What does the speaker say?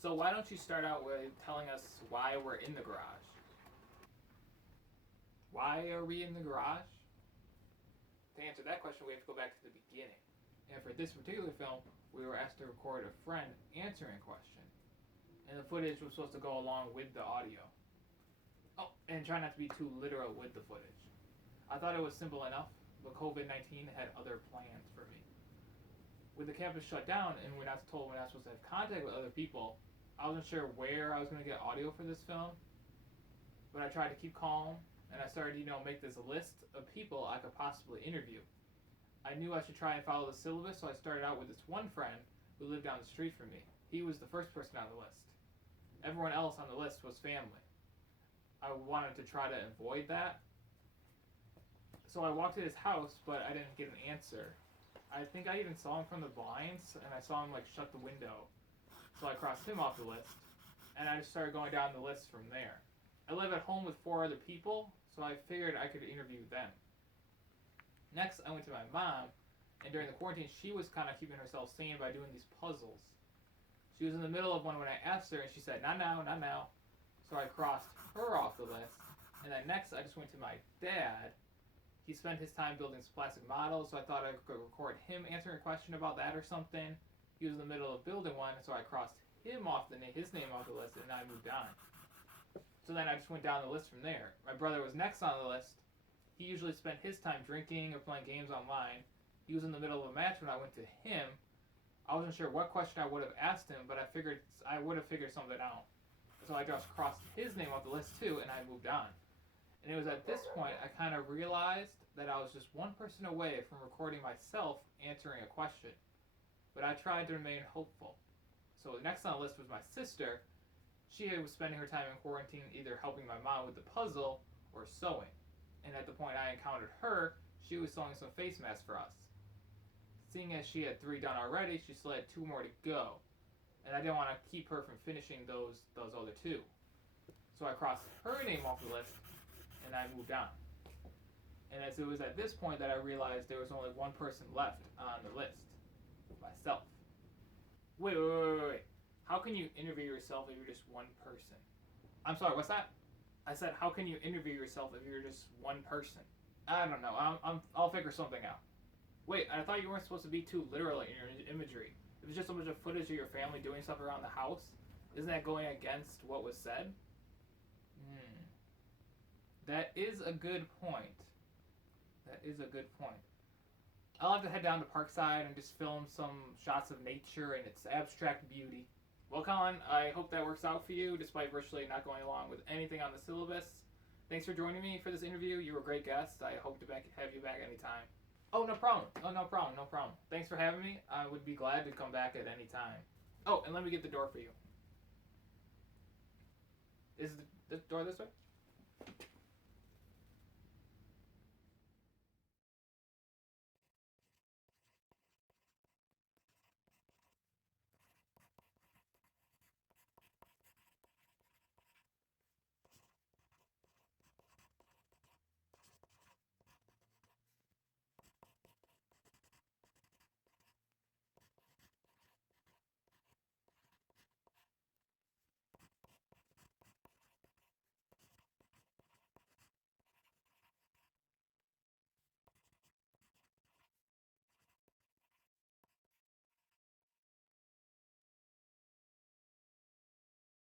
So why don't you start out with telling us why we're in the garage? Why are we in the garage? To answer that question, we have to go back to the beginning. And for this particular film, we were asked to record a friend answering a question. And the footage was supposed to go along with the audio. Oh, and try not to be too literal with the footage. I thought it was simple enough, but COVID-19 had other plans for me. With the campus shut down and we're not told we're not supposed to have contact with other people, I wasn't sure where I was going to get audio for this film. But I tried to keep calm, and I started to, make this list of people I could possibly interview. I knew I should try and follow the syllabus, so I started out with this one friend who lived down the street from me. He was the first person on the list. Everyone else on the list was family. I wanted to try to avoid that. So I walked to his house, but I didn't get an answer. I think I even saw him from the blinds, and I saw him shut the window. So I crossed him off the list, and I just started going down the list from there. I live at home with 4 other people, so I figured I could interview them. Next, I went to my mom, and during the quarantine, she was kind of keeping herself sane by doing these puzzles. She was in the middle of one when I asked her, and she said, "Not now, not now." So I crossed her off the list, and then next I just went to my dad. He spent his time building some plastic models, so I thought I could record him answering a question about that or something. He was in the middle of building one, so I crossed him off his name off the list, and I moved on. So then I just went down the list from there. My brother was next on the list. He usually spent his time drinking or playing games online. He was in the middle of a match when I went to him. I wasn't sure what question I would have asked him, but I figured I would have figured something out. So I just crossed his name off the list too, and I moved on. And it was at this point I kind of realized that I was just one person away from recording myself answering a question. But I tried to remain hopeful. So next on the list was my sister. She was spending her time in quarantine either helping my mom with the puzzle or sewing. And at the point I encountered her, she was sewing some face masks for us. Seeing as she had 3 done already, she still had 2 more to go. And I didn't want to keep her from finishing those other 2. So I crossed her name off the list, and I moved on. And it was at this point that I realized there was only one person left on the list. Myself. Wait. How can you interview yourself if you're just one person? I'm sorry, what's that? I said, how can you interview yourself if you're just one person? I don't know. I'll figure something out. Wait, I thought you weren't supposed to be too literal in your imagery. If it's just a bunch of footage of your family doing stuff around the house, isn't that going against what was said? That is a good point. I'll have to head down to Parkside and just film some shots of nature and its abstract beauty. Well, Colin, I hope that works out for you, despite virtually not going along with anything on the syllabus. Thanks for joining me for this interview. You were a great guest. I hope to have you back anytime. Oh, no problem. No problem. Thanks for having me. I would be glad to come back at any time. Oh, and let me get the door for you. Is the door this way?